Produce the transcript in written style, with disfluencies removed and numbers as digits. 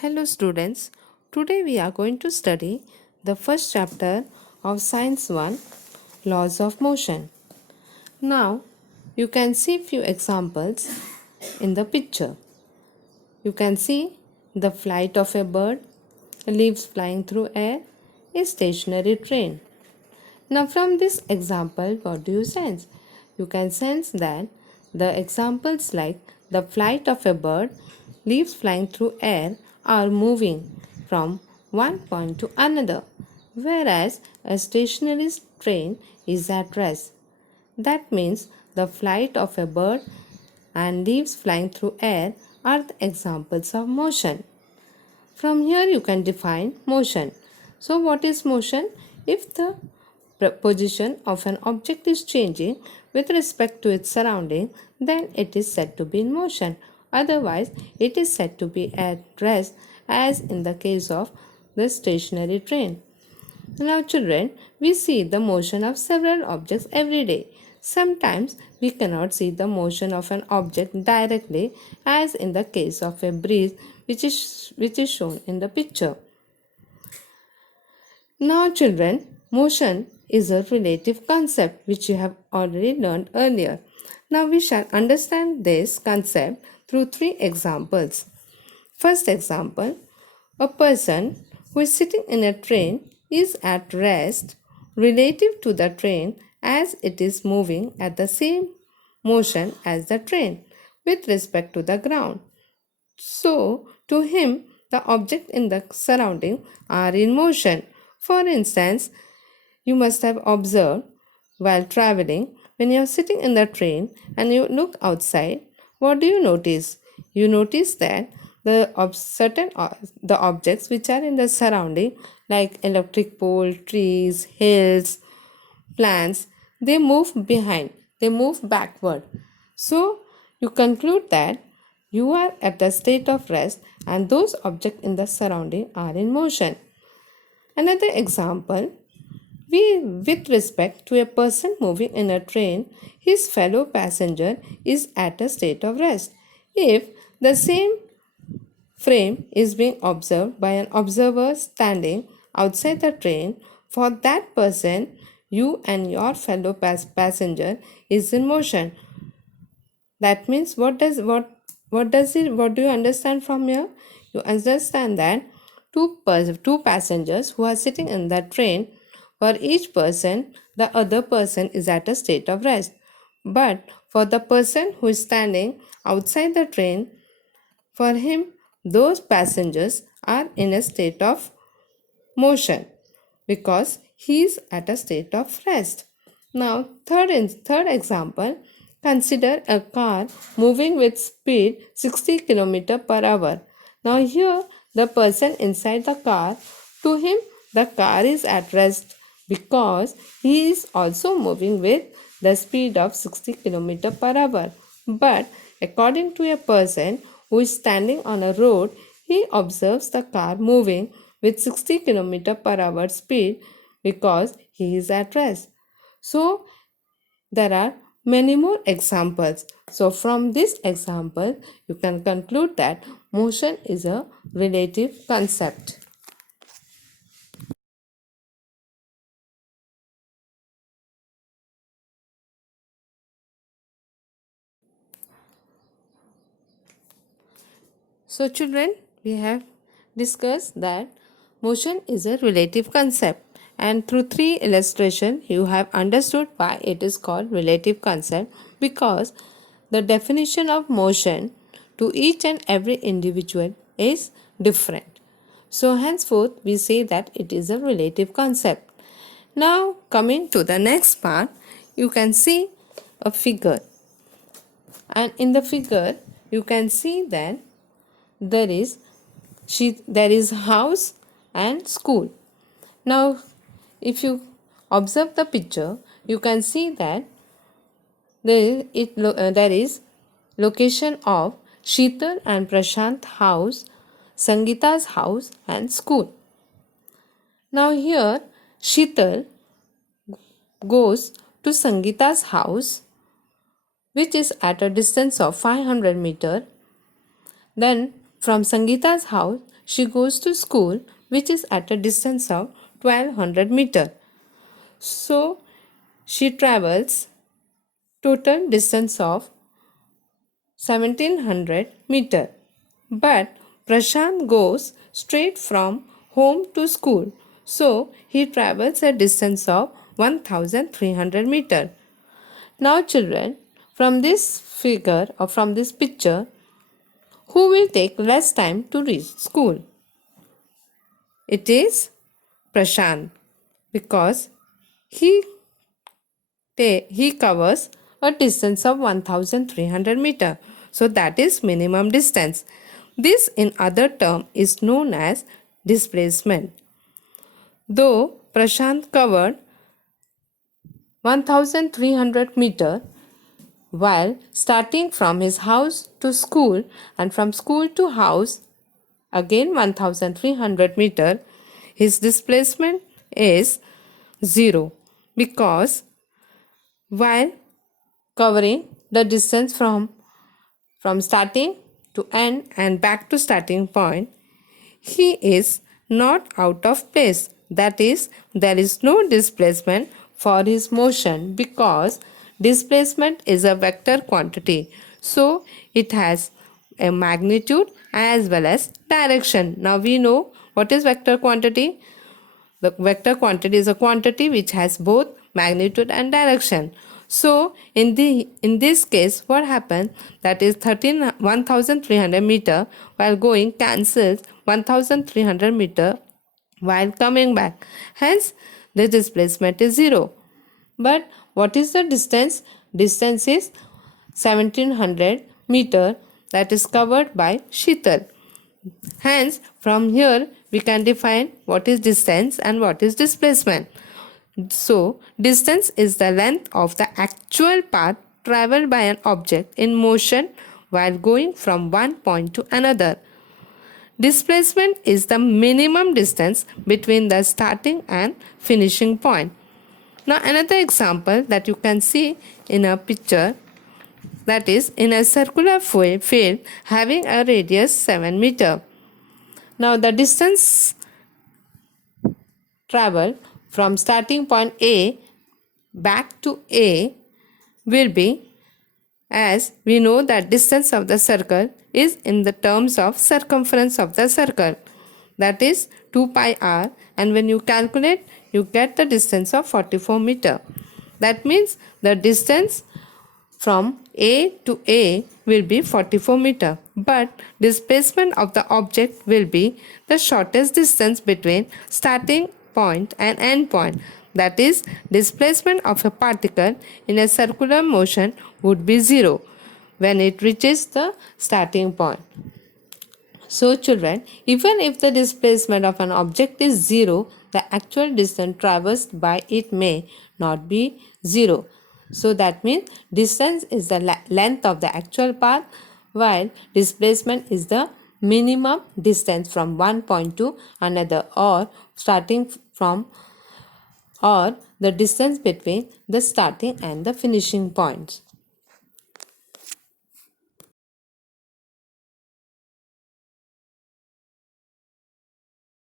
Hello students, today we are going to study the first chapter of Science 1, Laws of Motion. Now you can see few examples in the picture. You can see the flight of a bird, leaves flying through air, a stationary train. Now from this example, what do you sense? You can sense that the examples like the flight of a bird, leaves flying through air are moving from one point to another, whereas a stationary train is at rest. That means the flight of a bird and leaves flying through air are the examples of motion. From here you can define motion. So what is motion? If the position of an object is changing with respect to its surrounding, then it is said to be in motion. Otherwise, it is said to be at rest, as in the case of the stationary train. Now, children, we see the motion of several objects every day. Sometimes we cannot see the motion of an object directly, as in the case of a breeze, which is shown in the picture. Now, children, motion is a relative concept which you have already learned earlier. Now, we shall understand this concept through three examples. First example, a person who is sitting in a train is at rest relative to the train as it is moving at the same motion as the train with respect to the ground. So, to him, the objects in the surrounding are in motion. For instance, you must have observed while traveling, when you are sitting in the train and you look outside, what do you notice? You notice that the objects which are in the surrounding, like electric pole, trees, hills, plants, they move behind, they move backward. So you conclude that you are at a state of rest and those objects in the surrounding are in motion. Another example, with respect to a person moving in a train, his fellow passenger is at a state of rest. If the same frame is being observed by an observer standing outside the train, for that person, you and your fellow passenger is in motion. That means what do you understand from here? You understand that two passengers who are sitting in that train, for each person the other person is at a state of rest, but for the person who is standing outside the train, for him those passengers are in a state of motion because he is at a state of rest. Now, third example, consider a car moving with speed 60 km per hour. Now, here the person inside the car, to him the car is at rest because he is also moving with the speed of 60 km per hour. But according to a person who is standing on a road, he observes the car moving with 60 km per hour speed because he is at rest. So there are many more examples. So from this example, you can conclude that motion is a relative concept. So children, we have discussed that motion is a relative concept, and through three illustrations you have understood why it is called relative concept, because the definition of motion to each and every individual is different. So henceforth we say that it is a relative concept. Now coming to the next part, you can see a figure, and in the figure you can see that there is house and school. Now if you observe the picture, you can see that there is location of Sheetal and Prashant house, Sangita's house and school. Now here Sheetal goes to Sangita's house, which is at a distance of 500 meter. Then from Sangita's house, she goes to school, which is at a distance of 1200 meter. So she travels total distance of 1700 meter. But Prashant goes straight from home to school. So he travels a distance of 1300 meter. Now children, from this figure or from this picture, who will take less time to reach school? It is Prashant, because he he covers a distance of 1300 meter. So that is minimum distance. This in other term is known as displacement. Though Prashant covered 1300 meter while starting from his house to school and from school to house again 1300 meter, his displacement is 0, because while covering the distance from starting to end and back to starting point, he is not out of place. That is, there is no displacement for his motion, because displacement is a vector quantity. So it has a magnitude as well as direction. Now we know what is vector quantity. The vector quantity is a quantity which has both magnitude and direction. So in this case, what happened, that is 1300 meter while going cancels 1300 meter while coming back. Hence the displacement is 0. But what is the distance? Distance is 1700 meter, that is covered by Sheetal. Hence from here we can define what is distance and what is displacement. So distance is the length of the actual path traveled by an object in motion while going from one point to another. Displacement is the minimum distance between the starting and finishing point. Now another example that you can see in a picture, that is in a circular field having a radius 7 meter. Now the distance traveled from starting point A back to A will be, as we know that distance of the circle is in the terms of circumference of the circle, that is 2 pi r, and when you calculate you get the distance of 44 meter. That means the distance from A to A will be 44 meter, but displacement of the object will be the shortest distance between starting point and end point. That is, displacement of a particle in a circular motion would be 0 when it reaches the starting point. So children, even if the displacement of an object is 0, the actual distance traversed by it may not be 0. So that means distance is the length of the actual path, while displacement is the minimum distance from one point to another, or starting from, or the distance between the starting and the finishing points.